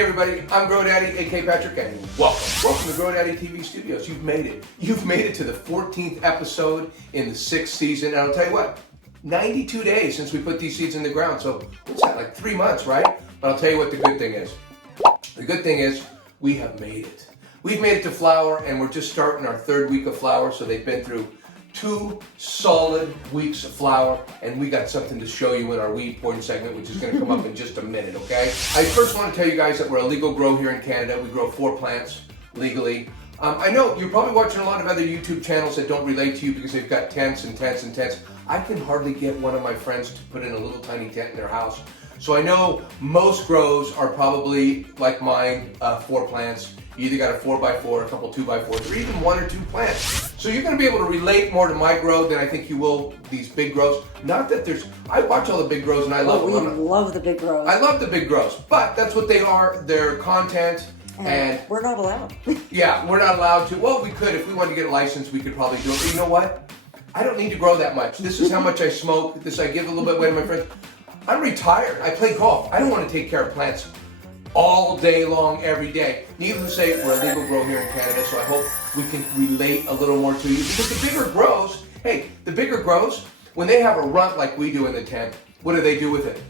Hey everybody, I'm Grow Daddy, aka Patrick, and welcome to Grow Daddy TV Studios. You've made it. You've made it to the 14th episode in the 6th season. And I'll tell you what, 92 days since we put these seeds in the ground. So what's that, like 3 months, right? But I'll tell you what the good thing is. The good thing is we have made it. We've made it to flower, and we're just starting our 3rd week of flower. So they've been through 2 solid weeks of flower, and we got something to show you in our E14 segment, which is going to come up in just a minute, okay? I first want to tell you guys that we're a legal grow here in Canada. We grow 4 plants legally. I know you're probably watching a lot of other YouTube channels that don't relate to you because they've got tents and tents and tents. I can hardly get one of my friends to put in a little tiny tent in their house. So I know most grows are probably like mine, 4 plants. You either got a 4x4, a couple 2x4s, or even 1 or 2 plants. So you're going to be able to relate more to my grow than I think you will these big grows. Not that I watch all the big grows and I love them. We love the big grows. I love the big grows, but that's what they are. They're content. And we're not allowed. Yeah, we're not allowed to. Well, we could. If we wanted to get a license, we could probably do it. But you know what? I don't need to grow that much. This is how much I smoke. This I give a little bit away to my friends. I'm retired. I play golf. I don't want to take care of plants all day long, every day. Needless to say, we're a legal grow here in Canada, so I hope we can relate a little more to you. Because the bigger grows, the bigger grows, when they have a runt like we do in the tent, what do they do with it?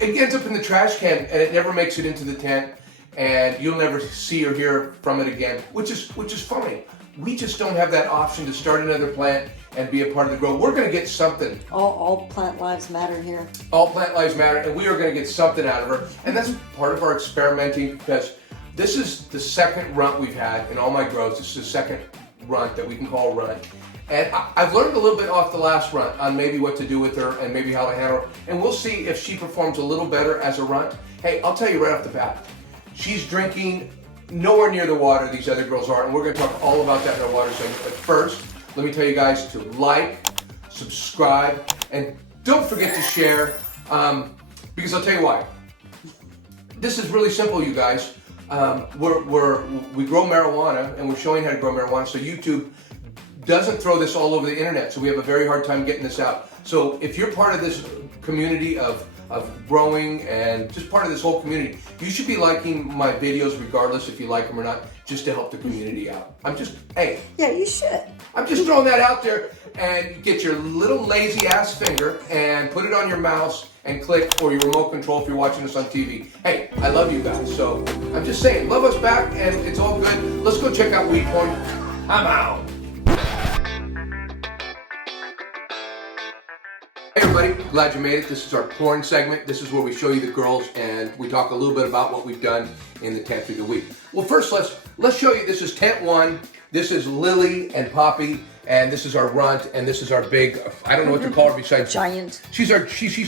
It ends up in the trash can, and it never makes it into the tent, and you'll never see or hear from it again, which is fine. We just don't have that option to start another plant and be a part of the grow. We're going to get something. All plant lives matter here. All plant lives matter, and we are going to get something out of her. And that's part of our experimenting, because this is the 2nd runt we've had in all my grows. This is the 2nd runt that we can call runt. And I've learned a little bit off the last runt on maybe what to do with her and maybe how to handle her. And we'll see if she performs a little better as a runt. Hey, I'll tell you right off the bat, she's drinking nowhere near the water these other girls are, and we're going to talk all about that in our water segment. But first, let me tell you guys to like, subscribe, and don't forget to share, because I'll tell you why. This is really simple, you guys. We grow marijuana, and we're showing how to grow marijuana, so YouTube doesn't throw this all over the internet, so we have a very hard time getting this out. So if you're part of this community of growing and just part of this whole community, you should be liking my videos regardless if you like them or not, just to help the community out. Yeah, you should. I'm just throwing that out there, and get your little lazy ass finger and put it on your mouse and click, or your remote control if you're watching this on TV. Hey, I love you guys, so I'm just saying, love us back and it's all good. Let's go check out E14. I'm out. Hey everybody, glad you made it. This is our porn segment. This is where we show you the girls and we talk a little bit about what we've done in the tent through the week. Well, first let's show you. This is tent 1. This is Lily and Poppy, and this is our runt, and this is our big, I don't know what to call her besides giant. She's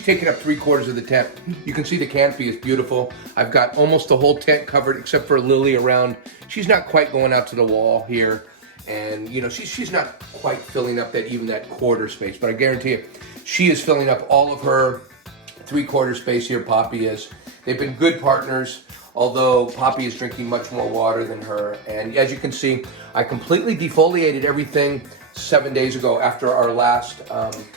taking up 3/4 of the tent. You can see the canopy is beautiful. I've got almost the whole tent covered except for Lily around. She's not quite going out to the wall here, and you know she's not quite filling up that quarter space, but I guarantee you, she is filling up all of her 3/4 space here. Poppy is. They've been good partners, although Poppy is drinking much more water than her. And as you can see, I completely defoliated everything 7 days ago after our last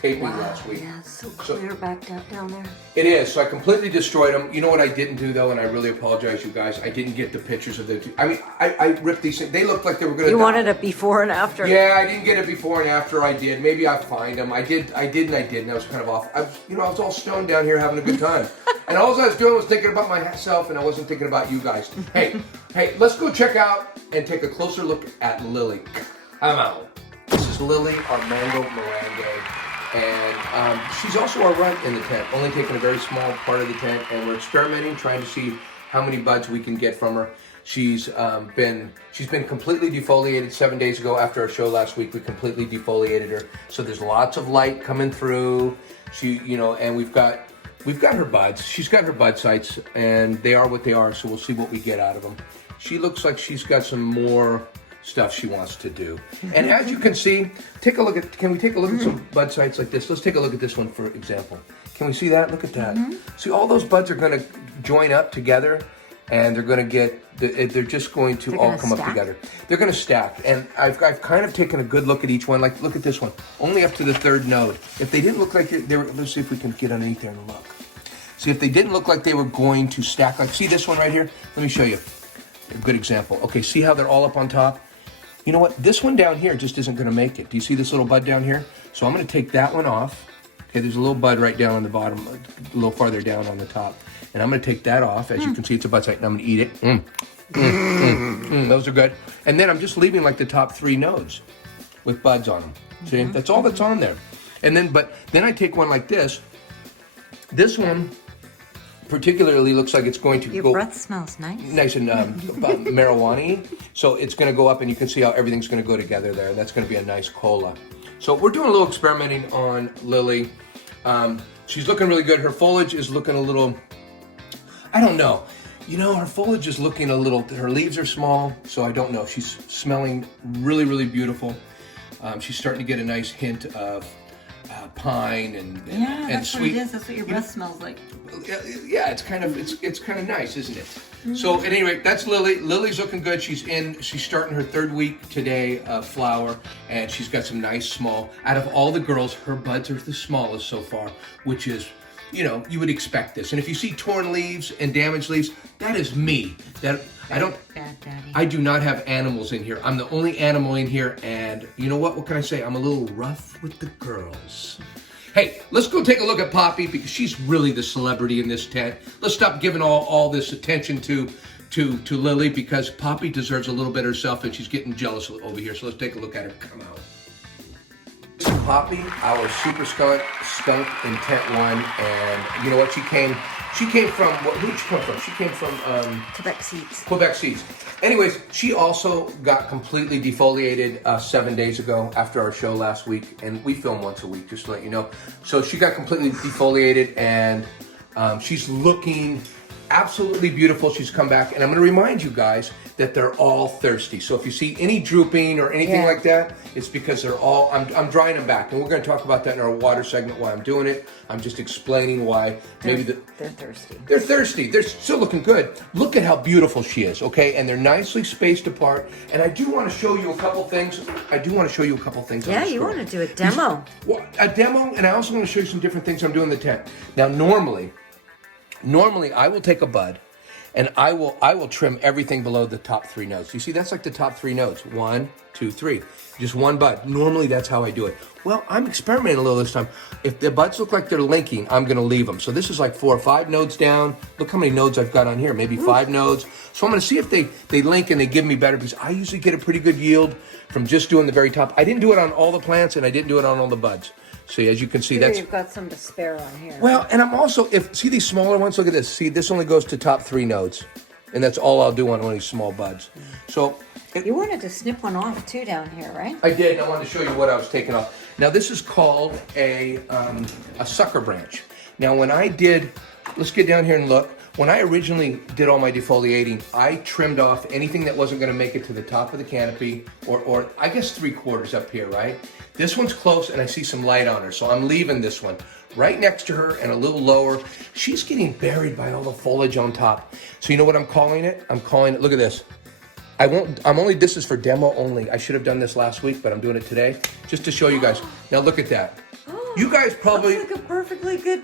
taping last week. Yeah, it's so clear back down there. It is. So I completely destroyed them. You know what I didn't do though, and I really apologize, you guys. I didn't get the pictures of the two. I mean, I ripped these things. They looked like they were going to die. You wanted a before and after. Yeah, I didn't get it before and after. I did. Maybe I'll find them. I did, and I didn't. I was kind of off. I was all stoned down here having a good time. And all I was doing was thinking about myself, and I wasn't thinking about you guys. Hey, let's go check out and take a closer look at Lily. I'm out. This is Lily, our mango merengue, and she's also our runt in the tent, only taking a very small part of the tent, and we're experimenting, trying to see how many buds we can get from her. She's been completely defoliated 7 days ago. After our show last week, we completely defoliated her, so there's lots of light coming through. And we've got her buds. She's got her bud sites, and they are what they are, so we'll see what we get out of them. She looks like she's got some more stuff she wants to do. And as you can see, can we take a look at some bud sites like this? Let's take a look at this one, for example. Can we see that? Look at that. See, all those buds are going to join up together, and they're going to they're just going to all come up together. They're going to stack. And I've kind of taken a good look at each one. Like, look at this one. Only up to the 3rd node. If they didn't look like let's see if we can get underneath there and look. See, if they didn't look like they were going to stack, like, see this one right here? Let me show you a good example. Okay, see how they're all up on top? You know what? This one down here just isn't going to make it. Do you see this little bud down here? So I'm going to take that one off. Okay, there's a little bud right down on the bottom, a little farther down on the top. And I'm going to take that off. As you can see, it's a bud site, and I'm going to eat it. Those are good. And then I'm just leaving like the top 3 nodes with buds on them. See, that's all that's on there. And then, but then I take one like this. This one particularly looks like it's going to Your go... breath smells nice. Nice and marijuana-y. So it's going to go up, and you can see how everything's going to go together there. That's going to be a nice cola. So we're doing a little experimenting on Lily. She's looking really good. Her foliage is looking a little... I don't know. You know, her foliage is looking a little... Her leaves are small, so I don't know. She's smelling really, really beautiful. She's starting to get a nice hint of pine and that's sweet. what it is. That's what your breath smells like. Yeah, it's kind of nice, isn't it? So at any rate, that's Lily. Lily's looking good. She's starting her 3rd week today of flower, and she's got some nice small. Out of all the girls, her buds are the smallest so far, which is, you know, you would expect this. And if you see torn leaves and damaged leaves, that is me. I do not have animals in here. I'm the only animal in here, and you know what? What can I say? I'm a little rough with the girls. Hey, let's go take a look at Poppy, because she's really the celebrity in this tent. Let's stop giving all this attention to Lily, because Poppy deserves a little bit herself, and she's getting jealous over here. So let's take a look at her. Come out. This is Poppy, our super skunk in tent 1, and you know what? She came from, who did she come from? She came from Quebec seeds. Quebec seeds. Anyways, she also got completely defoliated 7 days ago after our show last week, and we film once a week, just to let you know. So she got completely defoliated, and she's looking absolutely beautiful. She's come back, and I'm going to remind you guys that they're all thirsty. So if you see any drooping or anything like that, it's because they're all, I'm drying them back, and we're going to talk about that in our water segment, why I'm doing it. I'm just explaining why they're thirsty. They're thirsty. They're still looking good. Look at how beautiful she is, okay? And they're nicely spaced apart. And I do want to show you a couple things. Yeah, you want to do a demo. Well, a demo, and I also want to show you some different things I'm doing in the tent. Now, normally I will take a bud, and I will trim everything below the top 3 nodes. You see, that's like the top 3 nodes. 1, 2, 3. Just one bud. Normally, that's how I do it. Well, I'm experimenting a little this time. If the buds look like they're linking, I'm going to leave them. So this is like 4 or 5 nodes down. Look how many nodes I've got on here. Maybe 5 nodes. So I'm going to see if they link and they give me better, because I usually get a pretty good yield from just doing the very top. I didn't do it on all the plants, and I didn't do it on all the buds. See, as you can see, that's... You've got some to spare on here. Well, and I'm also, see these smaller ones? Look at this. See, this only goes to top 3 nodes. And that's all I'll do on one of these small buds. So... You wanted to snip one off, too, down here, right? I did, and I wanted to show you what I was taking off. Now, this is called a sucker branch. Now, when I did... Let's get down here and look. When I originally did all my defoliating, I trimmed off anything that wasn't going to make it to the top of the canopy, or I guess 3/4 up here, right? This one's close, and I see some light on her, so I'm leaving this one right next to her and a little lower. She's getting buried by all the foliage on top. So you know what I'm calling it? I'm calling it, look at this. This is for demo only. I should have done this last week, but I'm doing it today, just to show you guys. Now look at that. You guys probably... Looks like a perfectly good...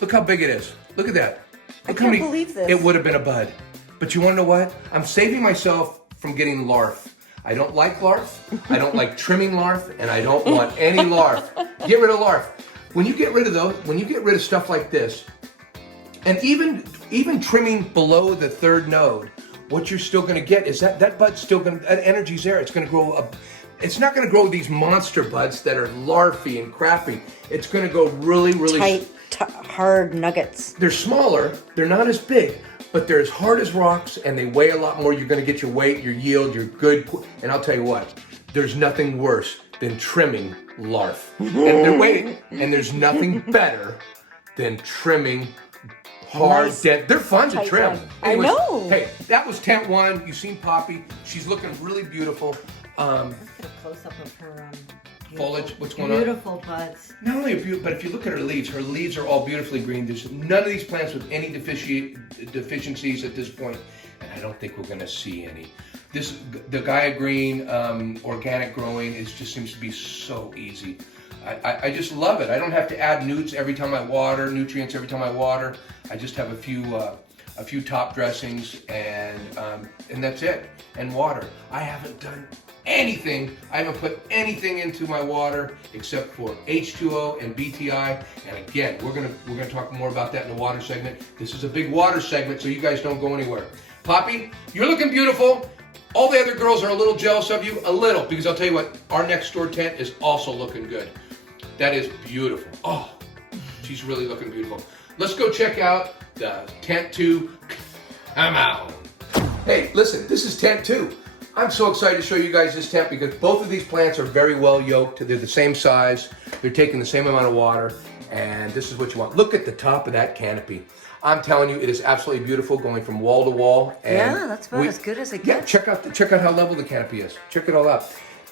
Look how big it is. Look at that. I can't believe this. It would have been a bud. But you want to know what? I'm saving myself from getting larf. I don't like larf. I don't like trimming larf, and I don't want any larf. Get rid of larf. When you get rid of those, when you get rid of stuff like this, and even trimming below the 3rd node, what you're still going to get is that bud's still going to, that energy's there. It's going to grow up. It's not going to grow these monster buds that are larfy and crappy. It's going to go really, really tight, hard nuggets. They're smaller. They're not as big, but they're as hard as rocks, and they weigh a lot more. You're going to get your weight, your yield, your good. And I'll tell you what, there's nothing worse than trimming larf. And there's nothing better than trimming hard, dead. They're fun to trim. Anyways, I know. Hey, that was tent 1. You've seen Poppy. She's looking really beautiful. Let's get a close-up of her foliage. What's going on? Beautiful buds. Not only but if you look at her leaves are all beautifully green. There's none of these plants with any deficiencies at this point, and I don't think we're going to see any. The Gaia Green organic growing just seems to be so easy. I just love it. I don't have to add nutrients every time I water. I just have a few top dressings and that's it. And water. I haven't done anything. I haven't put anything into my water except for H2O and BTI. And again, we're gonna talk more about that in the water segment. This is a big water segment, so you guys don't go anywhere. Poppy, you're looking beautiful. All the other girls are a little jealous of you, a little, because I'll tell you what, our next door tent is also looking good. That is beautiful. Oh, she's really looking beautiful. Let's go check out the tent 2. I'm out. Hey, listen, this is tent 2. I'm so excited to show you guys this tent because both of these plants are very well yoked. They're the same size. They're taking the same amount of water, and this is what you want. Look at the top of that canopy. I'm telling you, it is absolutely beautiful, going from wall to wall. And yeah, that's about as good as it gets. Yeah, check out how level the canopy is. Check it all out.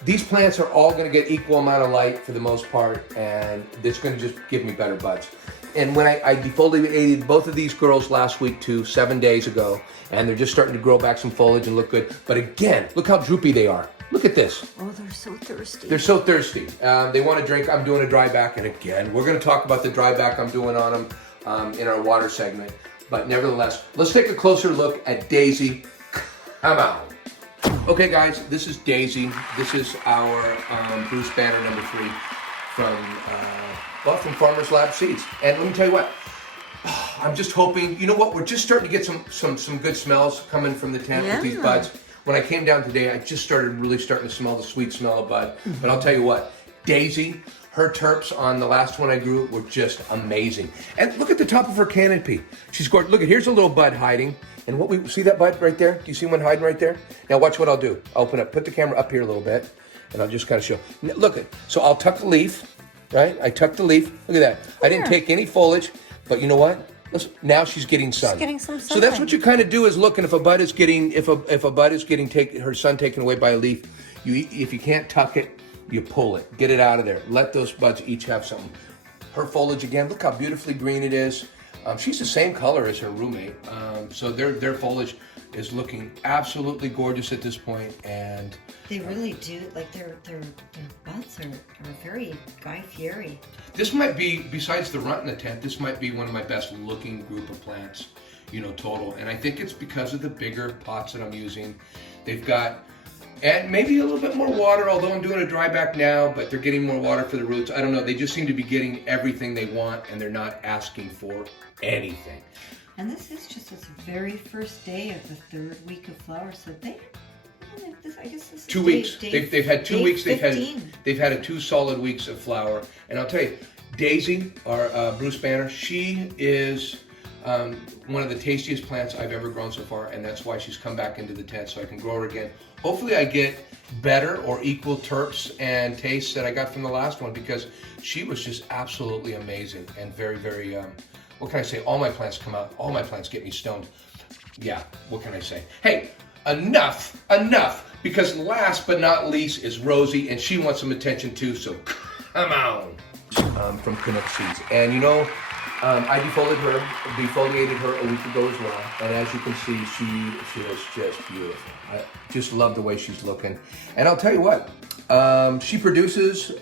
These plants are all going to get equal amount of light for the most part, and it's going to just give me better buds. And when I defoliated both of these girls last week too, 7 days ago, and they're just starting to grow back some foliage and look good. But again, look how droopy they are. Look at this. Oh, they're so thirsty. They're so thirsty. They want to drink. I'm doing a dry back, and again, we're going to talk about the dry back I'm doing on them in our water segment. But nevertheless, let's take a closer look at Daisy. Come out. Okay, guys, this is Daisy. This is our Bruce Banner number 3 from Farmers Lab Seeds. And let me tell you what, I'm just hoping, you know what, we're just starting to get some good smells coming from the tent with these buds. When I came down today, I just starting to smell the sweet smell of bud. But I'll tell you what, Daisy, her terps on the last one I grew were just amazing. And look at the top of her canopy. She's gorgeous. Look, here's a little bud hiding. And what we see that bud right there? Do you see one hiding right there? Now watch what I'll do. I'll open up, put the camera up here a little bit, and I'll just kind of show. Look, so I'll tuck the leaf, right? I tucked the leaf. Look at that. I didn't take any foliage, but you know what? Now she's getting sun. She's getting some sun. So that's what you kind of do is look, and if a bud is getting her sun taken away by a leaf, if you can't tuck it, you pull it, get it out of there. Let those buds each have something. Her foliage again, look how beautifully green it is. She's the same color as her roommate, so their foliage is looking absolutely gorgeous at this point, and they really do, like their buds are very Guy Fieri. This might be, besides the runt in the tent, this might be one of my best looking group of plants, total. And I think it's because of the bigger pots that I'm using. They've got, and maybe a little bit more water, although I'm doing a dry back now, but they're getting more water for the roots. I don't know, they just seem to be getting everything they want, and they're not asking for anything. And this is just its very first day of the 3rd week of flower, so I guess this is 2 weeks. They've had 2 weeks. 15. They've had 2 solid weeks of flower. And I'll tell you, Daisy, our Bruce Banner, she is one of the tastiest plants I've ever grown so far, and that's why she's come back into the tent so I can grow her again. Hopefully I get better or equal terps and tastes that I got from the last one, because she was just absolutely amazing and very, very, what can I say? All my plants come out. All my plants get me stoned. Yeah, what can I say? Hey, enough, because last but not least is Rosy, and she wants some attention too, so come on. From Canuk Seeds. And I defoliated her a week ago as well, and as you can see, she is just beautiful. I just love the way she's looking. And I'll tell you what, she produces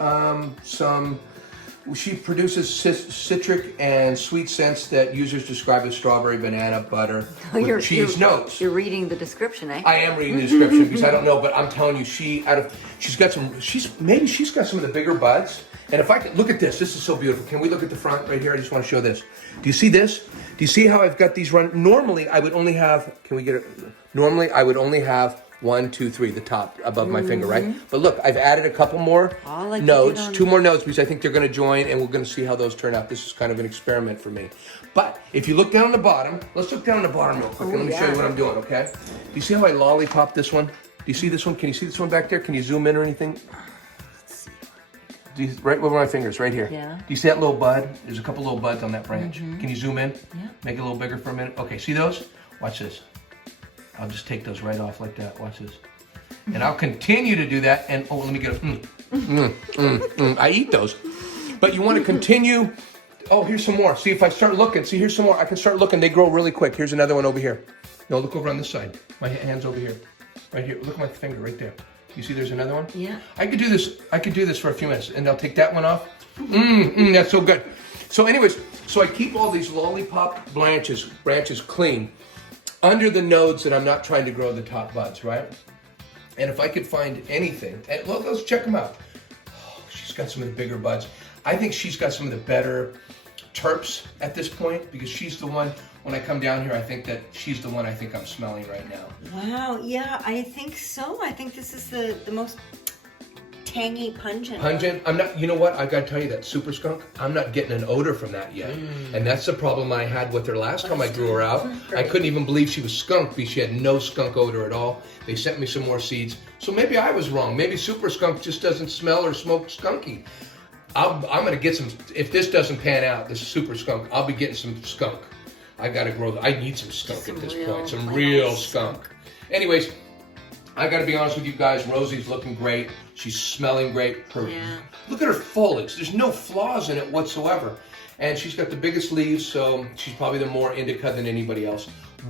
citric and sweet scents that users describe as strawberry, banana, butter, with cheese notes. You're reading the description, eh? I am reading the description because I don't know, but I'm telling you, she's got some of the bigger buds. And if I can look at this is so beautiful. Can we look at the front right here? I just want to show this. Do you see this? Do you see how I've got these run? Normally I would only have, normally I would only have 1, 2, 3, the top above my finger, right? But look, I've added a couple more nodes, 2 more nodes, because I think they're going to join, and we're going to see how those turn out. This is kind of an experiment for me. But if you look down the bottom, let's look down the bottom real quick, and let me show you what I'm doing, okay? Do you see how I lollipop this one? Do you see this one? Can you see this one back there? Can you zoom in or anything? Right over my fingers, right here. Yeah. Do you see that little bud? There's a couple little buds on that branch. Can you zoom in? Yeah. Make it a little bigger for a minute. Okay, see those? Watch this. I'll just take those right off like that. Watch this. And I'll continue to do that. And let me get a I eat those. But you want to continue. Oh, here's some more. See, if I start looking. See, here's some more. I can start looking. They grow really quick. Here's another one over here. No, look over on this side. My hand's over here. Right here. Look at my finger right there. You see there's another one? Yeah. I could do this for a few minutes, and I'll take that one off. That's so good. So anyways, so I keep all these lollipop branches clean under the nodes that I'm not trying to grow the top buds, right? And if I could find anything, and let's check them out. Oh, she's got some of the bigger buds. I think she's got some of the better terps at this point because she's the one, when I come down here, I think that she's the one I think I'm smelling right now. Wow, yeah, I think so. I think this is the most tangy, pungent. Pungent? I'm not, you know what? I gotta tell you that super skunk, I'm not getting an odor from that yet. And that's the problem I had with her last time I grew her out. I couldn't even believe she was skunk because she had no skunk odor at all. They sent me some more seeds. So maybe I was wrong. Maybe super skunk just doesn't smell or smoke skunky. I'm gonna get some, if this doesn't pan out, this super skunk, I'll be getting some skunk. I gotta grow, I need some skunk at this point, some real skunk. Anyways, I gotta be honest with you guys, Rosy's looking great. She's smelling great. Look at her foliage. There's no flaws in it whatsoever. And she's got the biggest leaves, so she's probably the more indica than anybody else.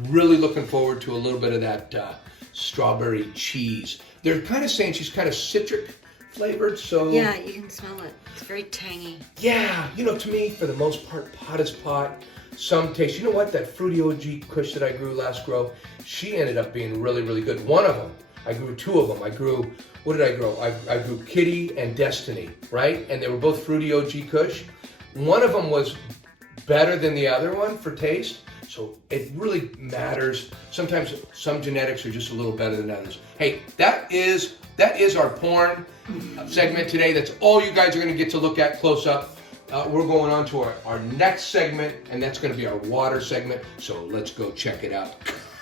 Really looking forward to a little bit of that strawberry cheese. They're kind of saying she's kind of citric flavored, so... Yeah, you can smell it. It's very tangy. Yeah, you know, to me, for the most part, pot is pot. Some taste. You know what? That fruity OG Kush that I grew last grow, she ended up being really, really good. One of them. I grew two of them. I grew, what did I grow? I grew Kitty and Destiny, right? And they were both fruity OG Kush. One of them was better than the other one for taste. So it really matters. Sometimes some genetics are just a little better than others. Hey, that is our porn segment today. That's all you guys are going to get to look at close up. We're going on to our next segment, and that's going to be our water segment. So let's go check it out.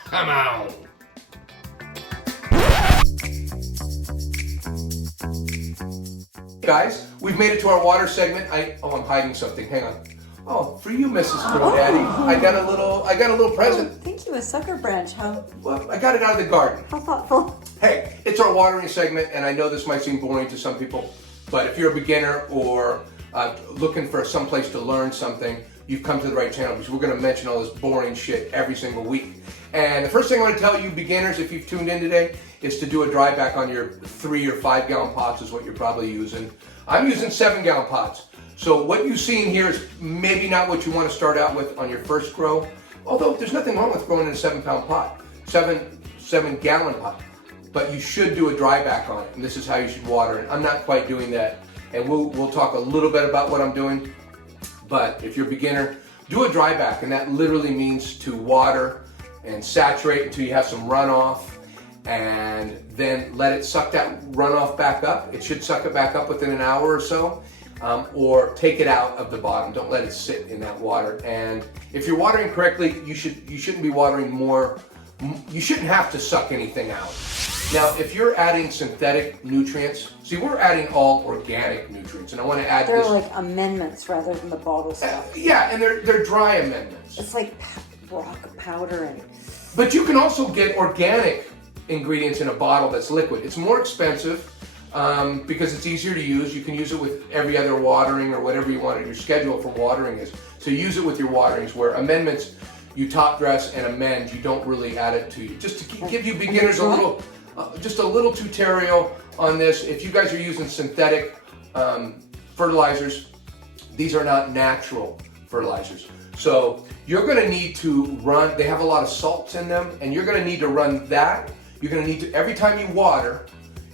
Come on. Guys, we've made it to our water segment. I'm hiding something. Hang on. Oh, for you, Mrs. Crow Daddy, I got a little present. Thank you, a sucker branch, huh? Well, I got it out of the garden. How thoughtful. Hey, it's our watering segment, and I know this might seem boring to some people, but if you're a beginner or looking for some place to learn something, you've come to the right channel because we're going to mention all this boring shit every single week. And the first thing I want to tell you beginners, if you've tuned in today, is to do a dry back on your 3 or 5 gallon pots is what you're probably using. I'm using 7 gallon pots. So what you've seen here is maybe not what you want to start out with on your first grow, although there's nothing wrong with growing in a 7-pound pot, 7 gallon pot. But you should do a dry back on it, and this is how you should water it. I'm not quite doing that, and we'll talk a little bit about what I'm doing. But if you're a beginner, do a dry back, and that literally means to water and saturate until you have some runoff, and then let it suck that runoff back up. It should suck it back up within an hour or so, or take it out of the bottom. Don't let it sit in that water. And if you're watering correctly, you shouldn't be watering more. You shouldn't have to suck anything out. Now, if you're adding synthetic nutrients, see, we're adding all organic nutrients, and I want to add this. They're like amendments rather than the bottle stuff. Yeah, and they're dry amendments. It's like rock powder and... But you can also get organic ingredients in a bottle that's liquid. It's more expensive because it's easier to use. You can use it with every other watering or whatever you want your schedule for watering is. So use it with your waterings, where amendments, you top dress and amend, you don't really add it to you. Just to give you beginners a little, just a little tutorial on this. If you guys are using synthetic fertilizers, these are not natural fertilizers. So you're going to need to run, they have a lot of salts in them, and you're going to need to run that. You're going to need to, every time you water,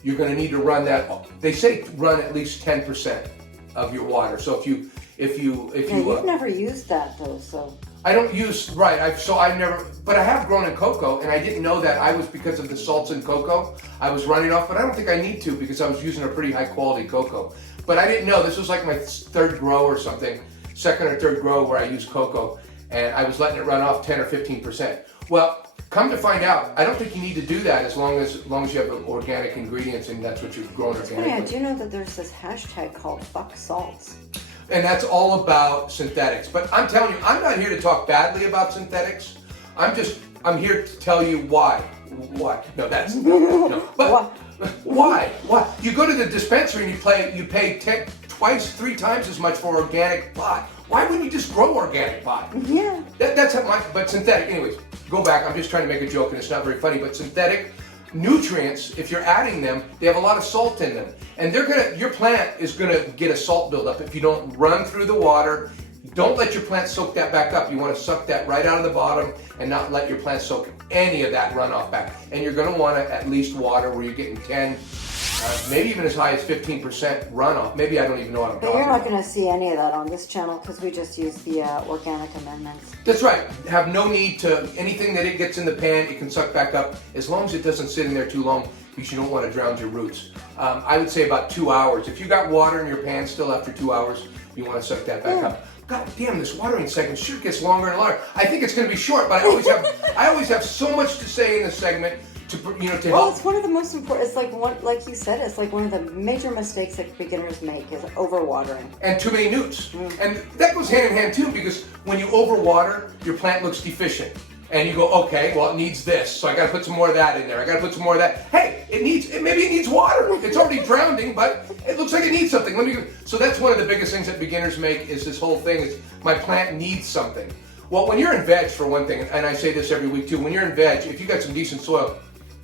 you're going to need to run that. They say run at least 10% of your water. So if you you've never used that though, so. I don't use, right, I've never, but I have grown in cocoa, and I didn't know that I was, because of the salts in cocoa, I was running off, but I don't think I need to because I was using a pretty high quality cocoa. But I didn't know, this was like my 3rd grow or something, 2nd or 3rd grow where I used cocoa, and I was letting it run off 10 or 15%. Well, come to find out, I don't think you need to do that as long as you have organic ingredients and that's what you've grown organically. I do know that there's this hashtag called Fuck Salts. And that's all about synthetics. But I'm telling you, I'm not here to talk badly about synthetics. I'm here to tell you why. Why? No, that's no. But why? Why? You go to the dispensary and you pay twice, 3 times as much for organic pot. Why wouldn't you just grow organic pot? Yeah. That's how but synthetic. Anyways, go back. I'm just trying to make a joke, and it's not very funny. But synthetic nutrients, if you're adding them, they have a lot of salt in them. And your plant is gonna get a salt buildup if you don't run through the water. Don't let your plant soak that back up. You want to suck that right out of the bottom and not let your plant soak any of that runoff back. And you're going to want to at least water where you're getting 10, maybe even as high as 15% runoff. Maybe I don't even know what I'm talking about. But you're not going to see any of that on this channel because we just use the organic amendments. That's right. Have no need to, anything that it gets in the pan, it can suck back up as long as it doesn't sit in there too long because you don't want to drown your roots. I would say about 2 hours. If you got water in your pan still after 2 hours, you want to suck that back up. God damn, this watering segment sure gets longer and longer. I think it's going to be short, but I always have so much to say in this segment to help. Well, it's one of the most important. It's like you said, it's like one of the major mistakes that beginners make is overwatering And too many newts. And that goes hand in hand too, because when you overwater, your plant looks deficient. And you go, okay, well, it needs this, so I got to put some more of that in there. I got to put some more of that. Hey, maybe it needs water. It's already drowning, but it looks like it needs something. So that's one of the biggest things that beginners make is this whole thing is my plant needs something. Well, when you're in veg, for one thing, and I say this every week too, when you're in veg, if you got some decent soil,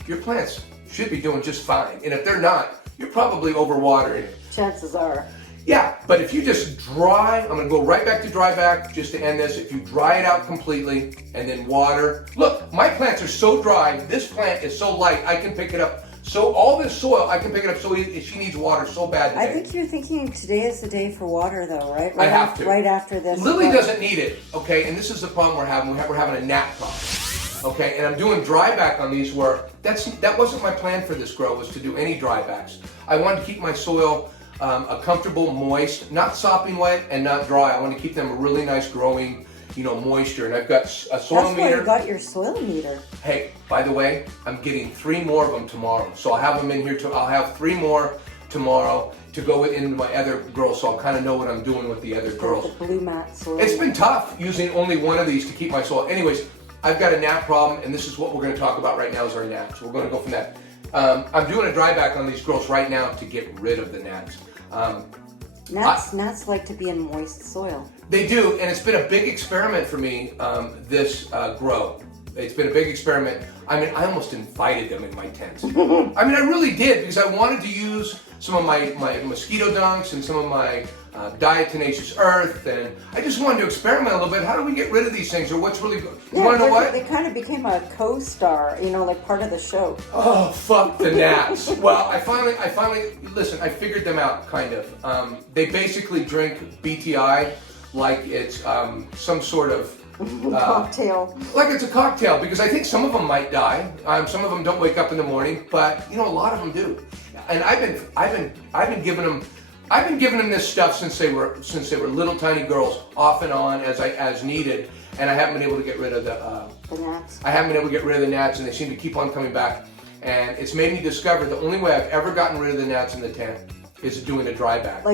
your plants should be doing just fine. And if they're not, you're probably overwatering it. Chances are. Yeah, but if you just dry, I'm going to go right back to dry back just to end this. If you dry it out completely and then water. Look, my plants are so dry. This plant is so light, I can pick it up. So all this soil, I can pick it up so she needs water so bad today. I think you're thinking today is the day for water though, right? I have to. Right after this. Lily doesn't need it, okay? And this is the problem we're having. We're having a gnat problem. Okay, and I'm doing dry back on these where that wasn't my plan for this grow, was to do any dry backs. I wanted to keep my soil a comfortable moist, not sopping wet and not dry. I want to keep them a really nice growing, moisture. And I've got a soil meter. That's why you got your soil meter. Hey, by the way, I'm getting 3 more of them tomorrow. So I'll have them in here I'll have 3 more tomorrow to go into my other girls, so I'll kind of know what I'm doing with the other girls. The blue mat soil. It's been tough using only one of these to keep my soil. Anyways, I've got a gnat problem, and this is what we're going to talk about right now is our gnats. We're going to go from that. I'm doing a dry back on these girls right now to get rid of the gnats. Gnats like to be in moist soil. They do, and it's been a big experiment for me, this grow. It's been a big experiment. I mean, I almost invited them in my tent. I mean, I really did, because I wanted to use some of my mosquito dunks and some of my diatomaceous earth, and I just wanted to experiment a little bit. How do we get rid of these things, or what's really good? You want to know what? They kind of became a co-star, like part of the show. Oh, fuck the gnats. Well, I finally, listen, I figured them out, kind of. They basically drink BTI like it's some sort of cocktail. Like it's a cocktail, because I think some of them might die. Some of them don't wake up in the morning, but a lot of them do. And I've been giving them this stuff since they were little tiny girls, off and on as needed, and I haven't been able to get rid of the gnats. I haven't been able to get rid of the gnats, and they seem to keep on coming back. And it's made me discover the only way I've ever gotten rid of the gnats in the tent is doing a dry back.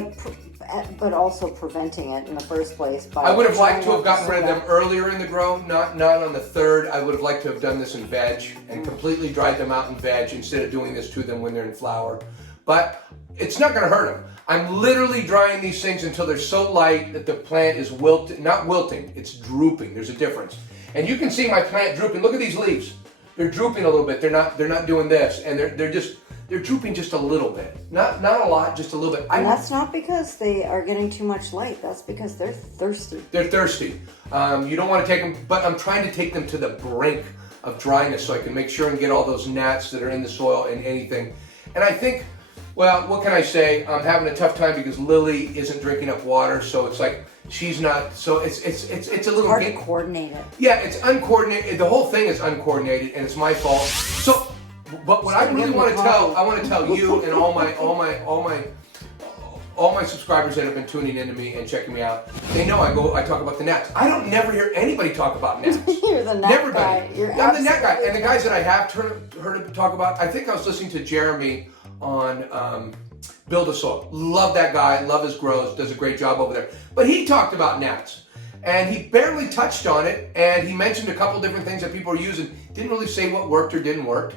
But also preventing it in the first place. I would have liked to have gotten rid of them earlier in the grow, not on the 3rd. I would have liked to have done this in veg and completely dried them out in veg instead of doing this to them when they're in flower. But it's not going to hurt them. I'm literally drying these things until they're so light that the plant is not wilting, it's drooping. There's a difference. And you can see my plant drooping. Look at these leaves. They're drooping a little bit. They're not doing this, and they're drooping just a little bit. Not a lot, just a little bit. And that's not because they are getting too much light. That's because they're thirsty. They're thirsty. You don't want to take them, but I'm trying to take them to the brink of dryness so I can make sure and get all those gnats that are in the soil and anything. And I think, well, what can I say? I'm having a tough time because Lily isn't drinking enough water, so it's like she's not. So it's a little hard to coordinate it. Yeah, it's uncoordinated. The whole thing is uncoordinated, and it's my fault. So. But what I really want to tell you and all my subscribers that have been tuning into me and checking me out, they know I talk about the gnats. I don't never hear anybody talk about gnats. You're the gnat guy. I'm the gnat guy. And the guys that I have heard him talk about, I think I was listening to Jeremy on Build a Soil. Love that guy, love his grows, does a great job over there. But he talked about gnats. And he barely touched on it, and he mentioned a couple different things that people are using. Didn't really say what worked or didn't work.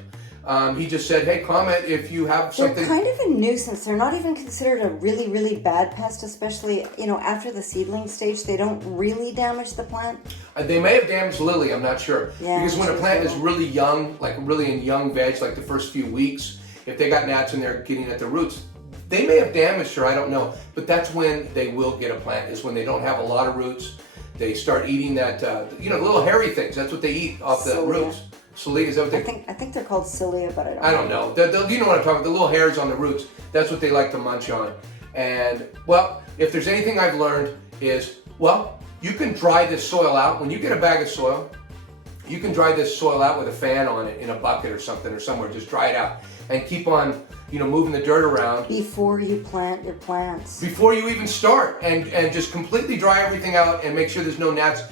He just said, hey, comment if you have something. They're kind of a nuisance. They're not even considered a really, really bad pest, especially, after the seedling stage. They don't really damage the plant. They may have damaged lily, I'm not sure. Yeah, because when a plant is true. really young, like really in young veg, like the first few weeks, if they got gnats in there getting at the roots, they may have damaged her, I don't know. But that's when they will get a plant, is when they don't have a lot of roots. They start eating that, little hairy things. That's what they eat off the roots. Cilia, is that what they... I think they're called cilia, but I don't know. You know what I'm talking about, the little hairs on the roots. That's what they like to munch on. And, well, if there's anything I've learned is, well, you can dry this soil out. When you get a bag of soil, you can dry this soil out with a fan on it in a bucket or something or somewhere. Just dry it out and keep on, moving the dirt around. Before you plant your plants. Before you even start, and just completely dry everything out and make sure there's no gnats.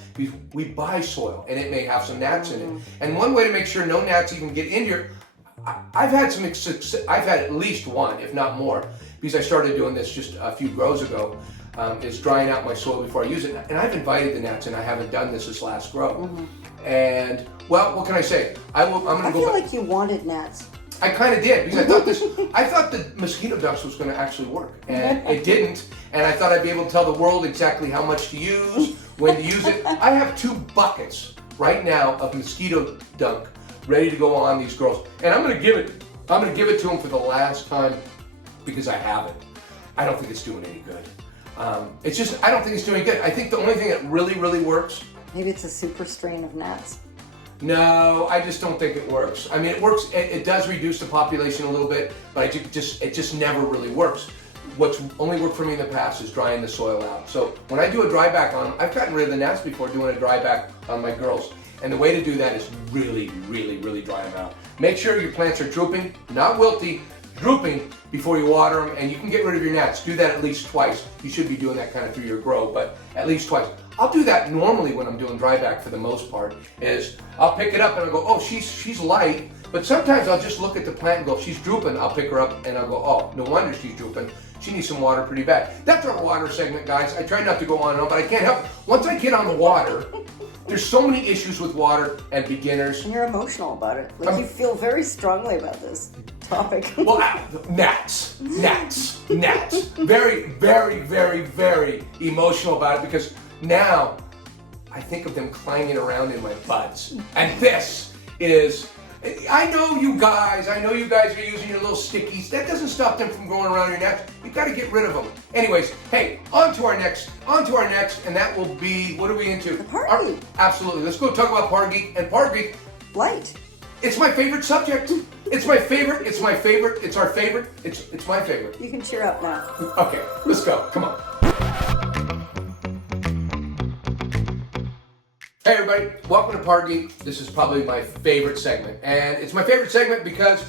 We buy soil and it may have some gnats in it. And one way to make sure no gnats even get in here, I've had some success. I've had at least one, if not more, because I started doing this just a few grows ago. Is drying out my soil before I use it, and I've invited the gnats, and I haven't done this last grow. And well, what can I say? I feel like you wanted gnats. I kind of did, because I thought the mosquito dust was going to actually work, and it didn't. And I thought I'd be able to tell the world exactly how much to use, when to use it. I have 2 buckets right now of mosquito dunk ready to go on these grows, and I'm going to give it to them for the last time, because I haven't. I don't think it's doing any good. It's just, I don't think it's doing good. I think the only thing that really, really works. Maybe it's a super strain of gnats. No, I just don't think it works. I mean, it works. It does reduce the population a little bit, but it just never really works. What's only worked for me in the past is drying the soil out. So when I do a dry back on them, I've gotten rid of the gnats before doing a dry back on my girls. And the way to do that is really, really, really dry them out. Make sure your plants are drooping, not wilty, drooping before you water them, and you can get rid of your gnats. Do that at least twice. You should be doing that kind of through your grow, but at least twice. I'll do that normally when I'm doing dry back for the most part, is I'll pick it up and I'll go, oh, she's light, but sometimes I'll just look at the plant and go, she's drooping. I'll pick her up and I'll go, oh, no wonder she's drooping. She needs some water pretty bad. That's our water segment, guys. I try not to go on and on, but I can't help it. Once I get on the water, there's so many issues with water and beginners. And you're emotional about it. Like you feel very strongly about this topic. Well, gnats. Very, very, very, very emotional about it, because now I think of them clanging around in my buds. And this is, I know you guys are using your little stickies. That doesn't stop them from going around your gnats. You've got to get rid of them. Anyways, hey, on to our next, and that will be, what are we into? The Pargeek. Absolutely. Let's go talk about Pargeek. And Pargeek, Light. it's my favorite subject. It's my favorite. It's my favorite. It's our favorite. It's my favorite. You can cheer up now. Okay, let's go. Come on. Hey everybody, welcome to Pargeek. This is probably my favorite segment. And it's my favorite segment because,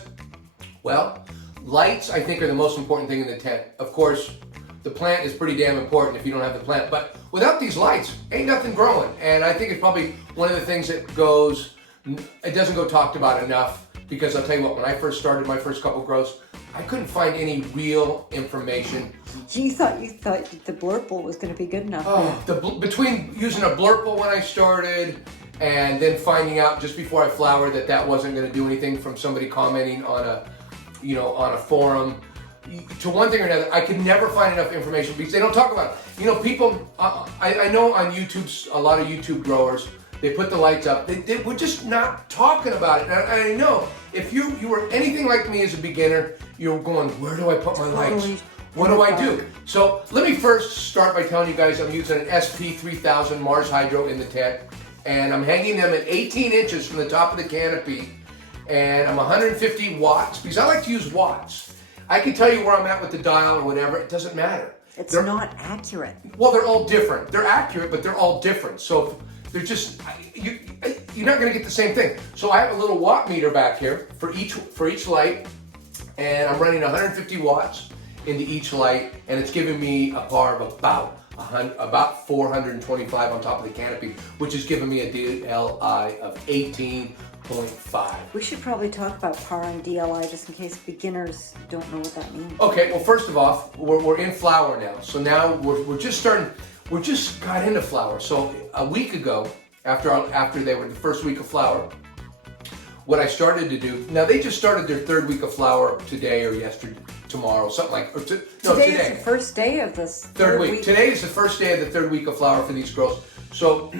well, lights I think are the most important thing in the tent. Of course, the plant is pretty damn important if you don't have the plant. But without these lights, ain't nothing growing. And I think it's probably one of the things that it doesn't go talked about enough. Because I'll tell you what, when I first started my first couple grows, I couldn't find any real information. You thought the blurple was going to be good enough. Oh, between using a blurple when I started and then finding out just before I flowered that wasn't going to do anything from somebody commenting on a forum, to one thing or another, I could never find enough information because they don't talk about it. People, I know on YouTube, a lot of YouTube growers, they put the lights up. They were just not talking about it. And I know if you were anything like me as a beginner, you're going, where do I put my lights? What do I do? So let me first start by telling you guys I'm using an SP3000 Mars Hydro in the tent. And I'm hanging them at 18 inches from the top of the canopy. And I'm 150 watts, because I like to use watts. I can tell you where I'm at with the dial or whatever. It doesn't matter. They're not accurate. Well, they're all different. They're accurate, but they're all different. So they're just, you're not going to get the same thing. So I have a little watt meter back here for each light, and I'm running 150 watts into each light, and it's giving me a bar of about 425 on top of the canopy, which is giving me a DLI of 18.5. We should probably talk about PAR and DLI just in case beginners don't know what that means. Okay, well, first of all, we're in flower now. So now we're just starting. We just got into flower. So a week ago, after they were the first week of flower, what I started to do, now they just started their 3rd week of flower today or yesterday, tomorrow, something like, Today is the first day of this 3rd week. Today is the first day of the 3rd week of flower for these girls. So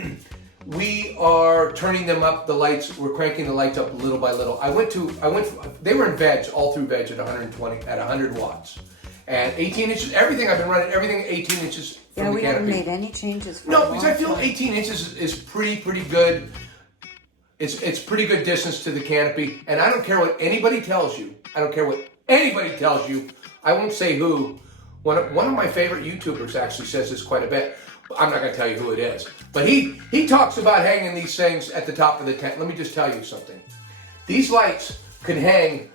we are turning them up, the lights, we're cranking the lights up little by little. They were in veg, all through veg at 100 watts. And 18 inches, everything, I've been running everything 18 inches from the canopy. We haven't made any changes. No, because I feel 18 inches is pretty good. It's pretty good distance to the canopy. And I don't care what anybody tells you. I don't care what anybody tells you. I won't say who. One of my favorite YouTubers actually says this quite a bit. I'm not going to tell you who it is. But he talks about hanging these things at the top of the tent. Let me just tell you something. These lights can hang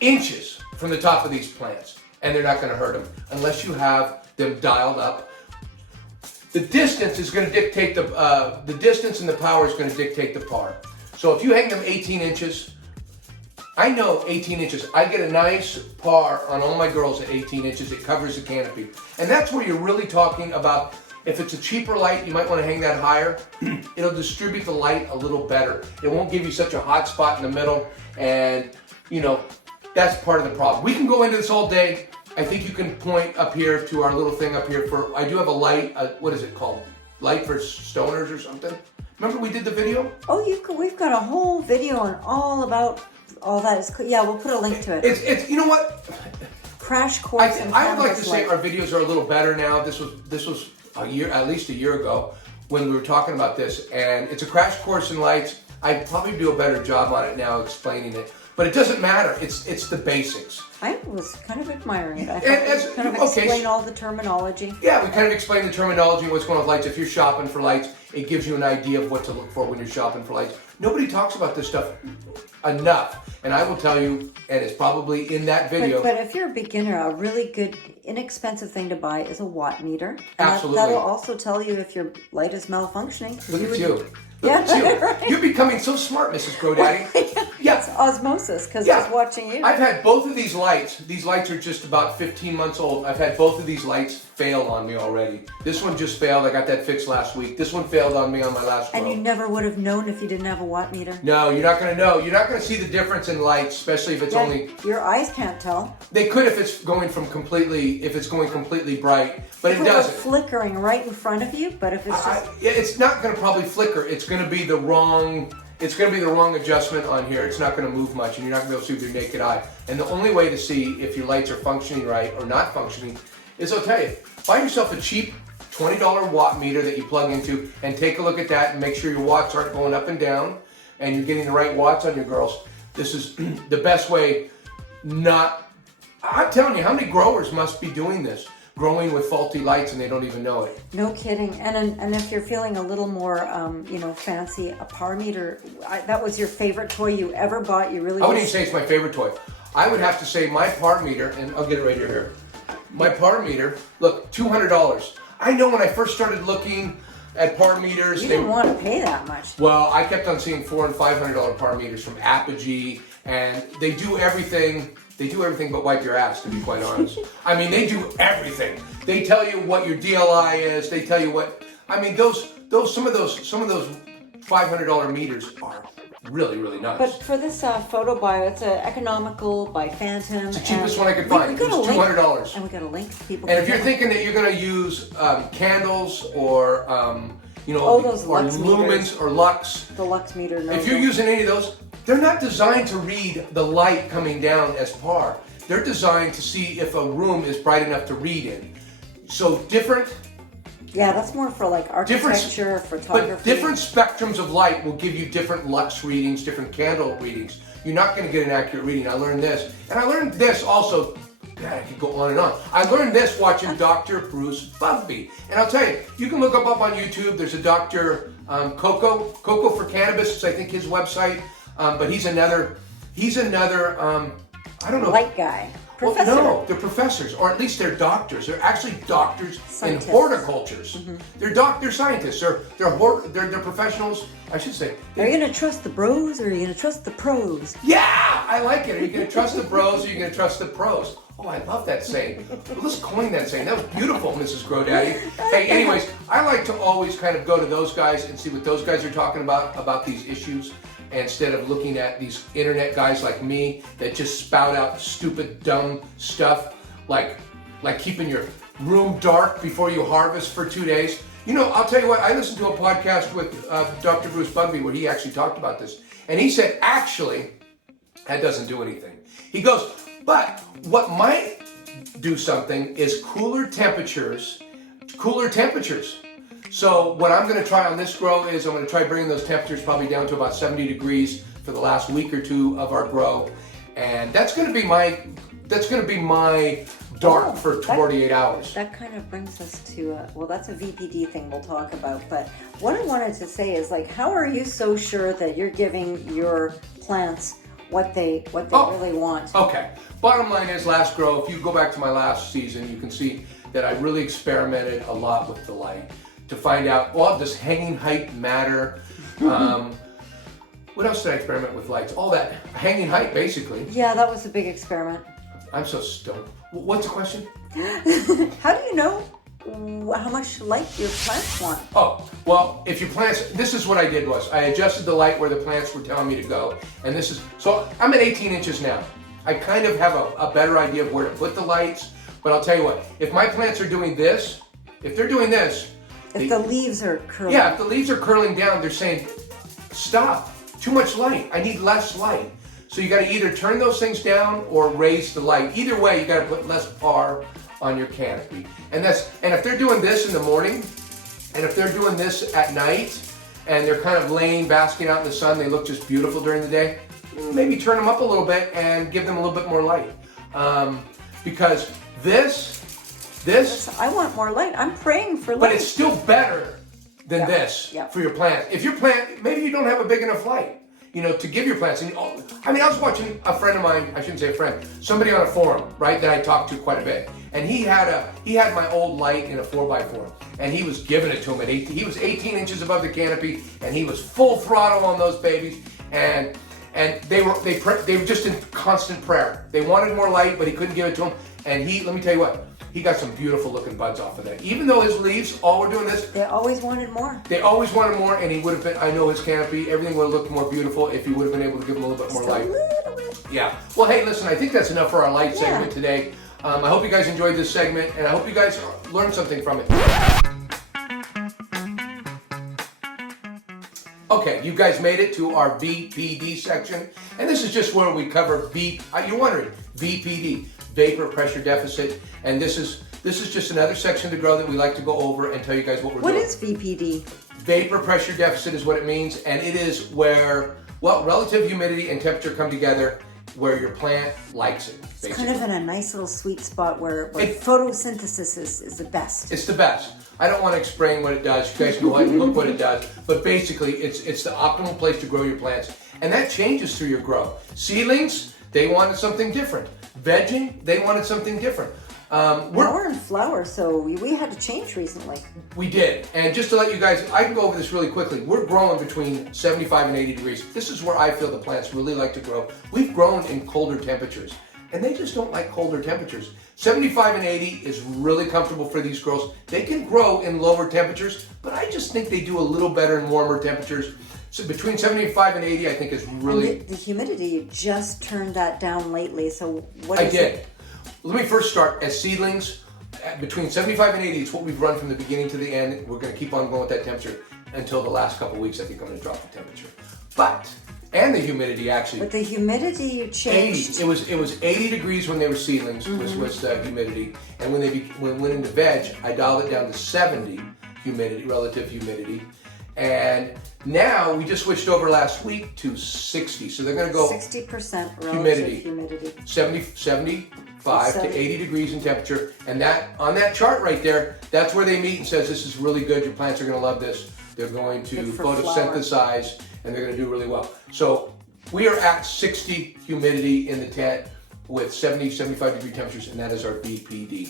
inches from the top of these plants. And they're not going to hurt them unless you have them dialed up. The distance is going to dictate the distance and the power is going to dictate the par. So if you hang them 18 inches, I know 18 inches. I get a nice par on all my girls at 18 inches. It covers the canopy. And that's where you're really talking about, if it's a cheaper light, you might want to hang that higher. It'll distribute the light a little better. It won't give you such a hot spot in the middle. And, you know, that's part of the problem. We can go into this all day. I think you can point up here to our little thing up here for, I do have a light, what is it called? Light for stoners or something? Remember we did the video? Oh, we've got a whole video on all about all that. Yeah, we'll put a link to it. It's you know what? Crash course. I would like to say our videos are a little better now. This was at least a year ago when we were talking about this, and it's a crash course in lights. I'd probably do a better job on it now explaining it. But it doesn't matter. It's the basics. I was kind of admiring it. I thought kind of explain all the terminology. Yeah, we kind of explain the terminology and what's going on with lights. If you're shopping for lights, it gives you an idea of what to look for when you're shopping for lights. Nobody talks about this stuff enough. And I will tell you, and it's probably in that video. But if you're a beginner, a really good, inexpensive thing to buy is a watt meter. And absolutely. That'll also tell you if your light is malfunctioning. Look at you. Look at you. Right. You're becoming so smart, Mrs. GoDaddy. Yeah. It's osmosis, because just watching you. I've had both of these lights. These lights are just about 15 months old. I've had both of these lights fail on me already. This one just failed. I got that fixed last week. This one failed on me on my last And row. you never would have known if you didn't have a watt meter? No, you're not going to know. You're not going to see the difference in lights, especially if it's only... Your eyes can't tell. They could if it's going completely bright, but it doesn't. Flickering right in front of you, but if it's just... It's not going to probably flicker. It's going to be the wrong... It's going to be the wrong adjustment on here. It's not going to move much, and you're not going to be able to see with your naked eye. And the only way to see if your lights are functioning right or not functioning is, I'll tell you, buy yourself a cheap $20 watt meter that you plug into and take a look at that and make sure your watts aren't going up and down and you're getting the right watts on your girls. This is the best way not... I'm telling you, how many growers must be doing this? Growing with faulty lights and they don't even know it. No kidding. And if you're feeling a little more, fancy, a par meter, that was your favorite toy you ever bought. You really. I wouldn't even say it's my favorite toy. I would have to say my par meter, and I'll get it right here. My par meter, look, $200. I know when I first started looking at par meters, you didn't want to pay that much. Well, I kept on seeing $400 and $500 par meters from Apogee, and they do everything. They do everything but wipe your ass, to be quite honest. I mean, they do everything. They tell you what your DLI is. They tell you what. I mean, some of those $500 meters are really, really nice. But for this photo bio, it's economical by Phantom. It's the cheapest one I could find. It was $200. And we got a link. People. And if you're thinking that you're going to use candles or those or Lux lumens meters. Or Lux, The Lux meter. if you're using any of those, they're not designed to read the light coming down as par. They're designed to see if a room is bright enough to read in. So different... Yeah, that's more for like architecture, photography. But different spectrums of light will give you different lux readings, different candle readings. You're not going to get an accurate reading. I learned this. And I learned this also... God, I could go on and on. I learned this watching Dr. Bruce Bugby. And I'll tell you, you can look him up on YouTube. There's a Dr. Coco for Cannabis is I think his website. But he's another, I don't know. Light guy. Professor. Well, no, they're professors, or at least they're doctors. They're actually doctors Scientists. in horticultures. Mm-hmm. They're scientists. They're professionals, I should say. Are you going to trust the bros or are you going to trust the pros? Yeah, I like it. Are you going to trust the bros or are you going to trust the pros? Oh, I love that saying. Well, let's coin that saying. That was beautiful, Mrs. GoDaddy. Hey, anyways, I like to always kind of go to those guys and see what those guys are talking about these issues. instead of looking at these internet guys like me that just spout out stupid, dumb stuff like keeping your room dark before you harvest for 2 days. You know, I'll tell you what, I listened to a podcast with Dr. Bruce Bugby where he actually talked about this. And he said, actually, that doesn't do anything. He goes, but what might do something is cooler temperatures. So what I'm going to try on this grow is I'm going to try bringing those temperatures probably down to about 70 degrees for the last week or two of our grow. And that's going to be my dark for 48 hours. That kind of brings us to, well, that's a VPD thing we'll talk about. But what I wanted to say is, like, how are you so sure that you're giving your plants what they really want? Okay. Bottom line is, last grow, if you go back to my last season, you can see that I really experimented a lot with the light to find out, well, does hanging height matter? What else did I experiment with lights? All that hanging height, basically. Yeah, that was a big experiment. I'm so stoned. What's the question? How do you know how much light your plants want? Oh, well, if your plants, this is what I did was, I adjusted the light where the plants were telling me to go. And this is, so I'm at 18 inches now. I kind of have a better idea of where to put the lights. But I'll tell you what, if my plants are doing this, if they're doing this. If the leaves are curling. Yeah, if the leaves are curling down, they're saying, stop, too much light. I need less light. So you got to either turn those things down or raise the light. Either way, you got to put less par on your canopy. And if they're doing this in the morning, and if they're doing this at night, and they're kind of laying, basking out in the sun, they look just beautiful during the day, maybe turn them up a little bit and give them a little bit more light. Because this, I want more light. I'm praying for light. But it's still better than this for your plant. If your plant, maybe you don't have a big enough light, you know, to give your plants. And, I mean, I was watching a friend of mine, I shouldn't say a friend, somebody on a forum, right, that I talked to quite a bit. And he had my old light in a 4x4, and he was giving it to him at 18. He was 18 inches above the canopy, and he was full throttle on those babies. And they were just in constant prayer. They wanted more light, but he couldn't give it to them. And let me tell you what, he got some beautiful looking buds off of that. Even though his leaves all were doing this. They always wanted more. They always wanted more, and he would have been, I know his canopy, everything would have looked more beautiful if he would have been able to give them a little bit more light. A little bit. Yeah. Well, hey, listen, I think that's enough for our light segment today. I hope you guys enjoyed this segment, and I hope you guys learned something from it. Okay, you guys made it to our VPD section, and this is just where we cover you're wondering, VPD, vapor pressure deficit, and this is just another section of the grow that we like to go over and tell you guys what we're doing. What is VPD? Vapor pressure deficit is what it means, and it is where, well, relative humidity and temperature come together where your plant likes it, basically. It's kind of in a nice little sweet spot where photosynthesis is the best. It's the best. I don't want to explain what it does. You guys can go ahead and look what it does. But basically, it's the optimal place to grow your plants. And that changes through your grow. Seedlings, they wanted something different. Vegging, they wanted something different. We're in flower, so we had to change recently. We did. And just to let you guys, I can go over this really quickly. We're growing between 75 and 80 degrees. This is where I feel the plants really like to grow. We've grown in colder temperatures, and they just don't like colder temperatures. 75 and 80 is really comfortable for these grows. They can grow in lower temperatures, but I just think they do a little better in warmer temperatures. So between 75 and 80, I think is really... And the humidity, you just turned that down lately, so what I is did. it? Let me first start. As seedlings, between 75 and 80, it's what we've run from the beginning to the end. We're going to keep on going with that temperature until the last couple of weeks. I think I'm going to drop the temperature. And the humidity actually. But the humidity you changed. 80. It was 80 degrees when they were seedlings, was the humidity. And when they went into veg, I dialed it down to 70 humidity, relative humidity. And now we just switched over last week to 60. So they're going to go 60% relative humidity. 75 to 80 degrees in temperature. And that on that chart right there, that's where they meet and says this is really good. Your plants are going to love this. They're going to photosynthesize and they're going to do really well. So we are at 60 humidity in the tent with 70, 75 degree temperatures, and that is our BPD.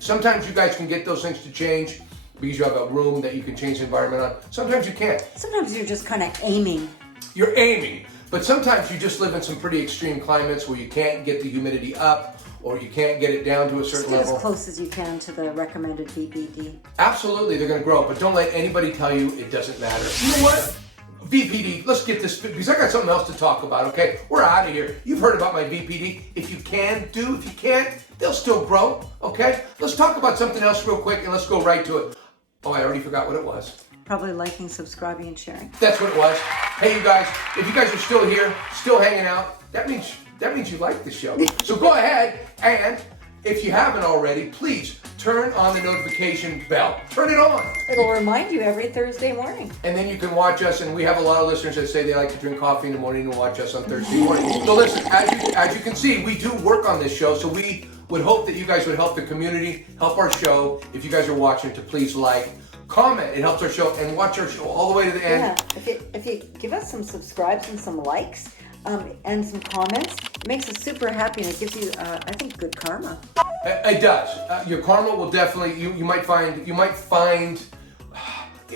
Sometimes you guys can get those things to change because you have a room that you can change the environment on. Sometimes you can't. Sometimes you're just kind of aiming. You're aiming, but sometimes you just live in some pretty extreme climates where you can't get the humidity up or you can't get it down to a certain level. Get as close as you can to the recommended BPD. Absolutely, they're going to grow, but don't let anybody tell you it doesn't matter. You know what? VPD, let's get this, because I got something else to talk about, okay? We're out of here. You've heard about my VPD. If you can do, if you can't, they'll still grow, okay? Let's talk about something else real quick and let's go right to it. Oh, I already forgot what it was. Probably liking, subscribing, and sharing. That's what it was. Hey, you guys, if you guys are still here, still hanging out, that means you like the show. So go ahead, and if you haven't already, please turn on the notification bell. Turn it on. It'll remind you every Thursday morning. And then you can watch us, and we have a lot of listeners that say they like to drink coffee in the morning and watch us on Thursday morning. So listen, as you can see, we do work on this show, so we would hope that you guys would help the community, help our show. If you guys are watching, to please like, comment. It helps our show, and watch our show all the way to the end. Yeah, if you give us some subscribes and some likes and some comments, it makes us super happy, and it gives you, I think, good karma. It does. Your karma will definitely. You might find.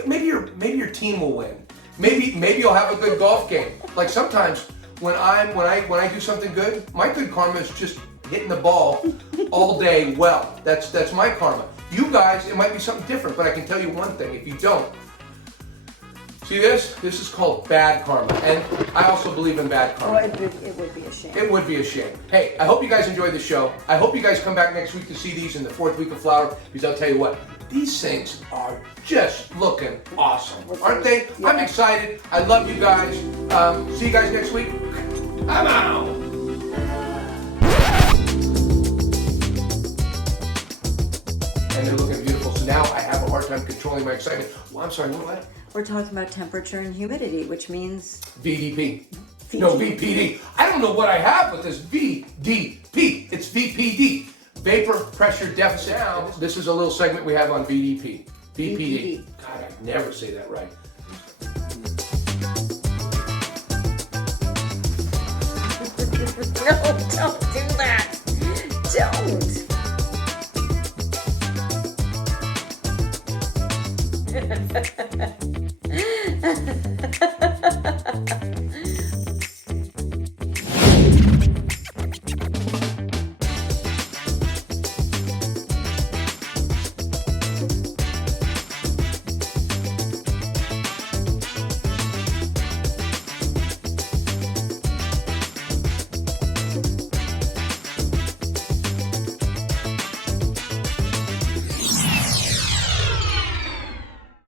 Maybe your team will win. Maybe you'll have a good golf game. Like sometimes when I do something good, my good karma is just hitting the ball all day well. That's my karma. You guys, it might be something different, but I can tell you one thing: if you don't, see this? This is called bad karma, and I also believe in bad karma. Oh, it would be a shame. It would be a shame. Hey, I hope you guys enjoyed the show. I hope you guys come back next week to see these in the 4th week of flower, because I'll tell you what, these things are just looking awesome, aren't they? Yeah. I'm excited. I love you guys. See you guys next week. I'm out. And they're looking beautiful. So now I have a hard time controlling my excitement. Well, I'm sorry, what? We're talking about temperature and humidity, which means VDP. No, VPD. I don't know what I have with this VDP. It's VPD. Vapor Pressure Deficit. Now, this is a little segment we have on VDP. VPD. God, I never say that right. no, don't do that. Don't.